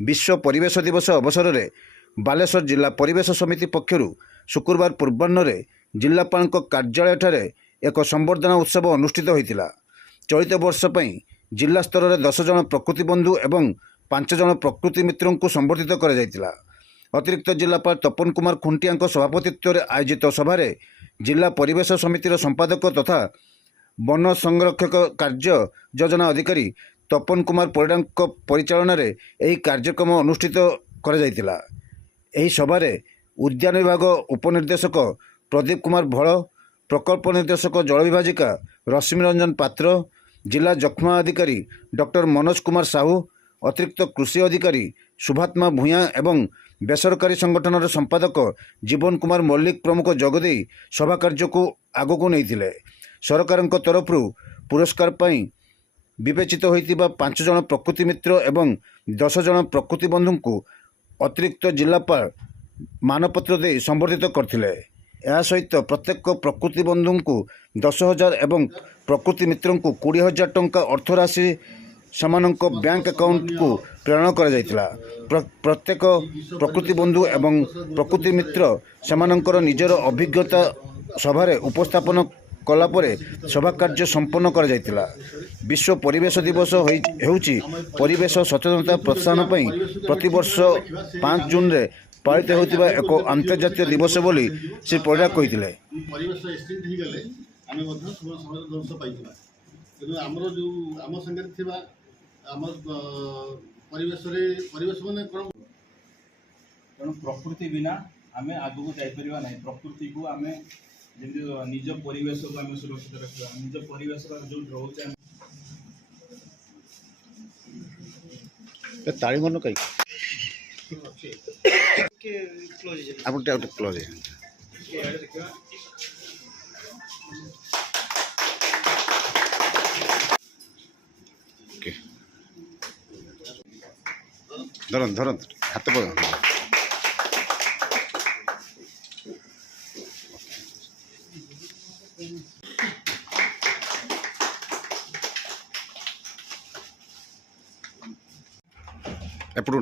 विश्व परिवेश दिवस अवसर में बालेश्वर जिला परिवेश समिति पक्षर शुक्रवार पूर्वाह्न जिलापाल कार्यालय ठारे एक संबर्धना उत्सव अनुष्ठित होता। चलित वर्ष जिला स्तर में 10 जन प्रकृति बंधु एवं 5 जन प्रकृति मित्रों को संबर्धित कर अतिरिक्त जिलापाल तपन कुमार खुंटिया सभापतित्व में आयोजित सभार जिला परिवेश समितिर संपादक तथा वन संरक्षक कार्य योजना अधिकारी तपन कुमार परिडा परिचालन में यह कार्यक्रम अनुष्ठित कर सभार उद्यान विभाग उपनिर्देशक प्रदीप कुमार भल, प्रकल्प निर्देशक जल विभाजिका रश्मि रंजन पात्र, जिला जख्मा अधिकारी डॉक्टर मनोज कुमार साहू, अतिरिक्त कृषि अधिकारी शुभात्मा भूया एवं बेसरकारी संगठन संपादक जीवन कुमार मल्लिक प्रमुख जोगदे सभा कार्य को आगक नहीं। सरकार तरफ पुरस्कार पाई विवेचित होइतिबा 5 जन प्रकृति मित्र एवं 10 जन प्रकृति बंधु को अतिरिक्त जिलापाल मानपत्र दे संबर्धित करथिले। यह सहित प्रत्येक प्रकृति बंधु को 10,000 एवं प्रकृति मित्रों को 20,000 टंका अर्थराशि समानक बैंक अकाउंट को प्रेरण कर जाइतिला। प्रत्येक प्रकृति बंधु एवं प्रकृति मित्र समानकर निजर अभिज्ञता सभारे उपस्थापन कलापरे सभा कार्य संपन्न कर जाइतिला। विश्व परिवेश दिवस हेउची परिवेश सचेतनता प्रोत्साहन पई प्रतिवर्ष 5 जून रे पालित होतिबा एक अंतर्जातीय दिवस बोली श्री परिडा कहिथिले। परिवेश एक्सटेंट ही गले आमे मध्य समाज पाइथिबा किंतु हमरो जो आम संगे थिबा आम परिवेश माने तेणु प्रकृति बिना आमे आगु को जाई परिबा नै। प्रकृति को आमे जेमि निज परिवेश को आमे सुरक्षित रखिबा, निज परिवेश जो रहउचे ताली मन कई आप क्लोज धरन धरन हाथ पर ఎప్పుడు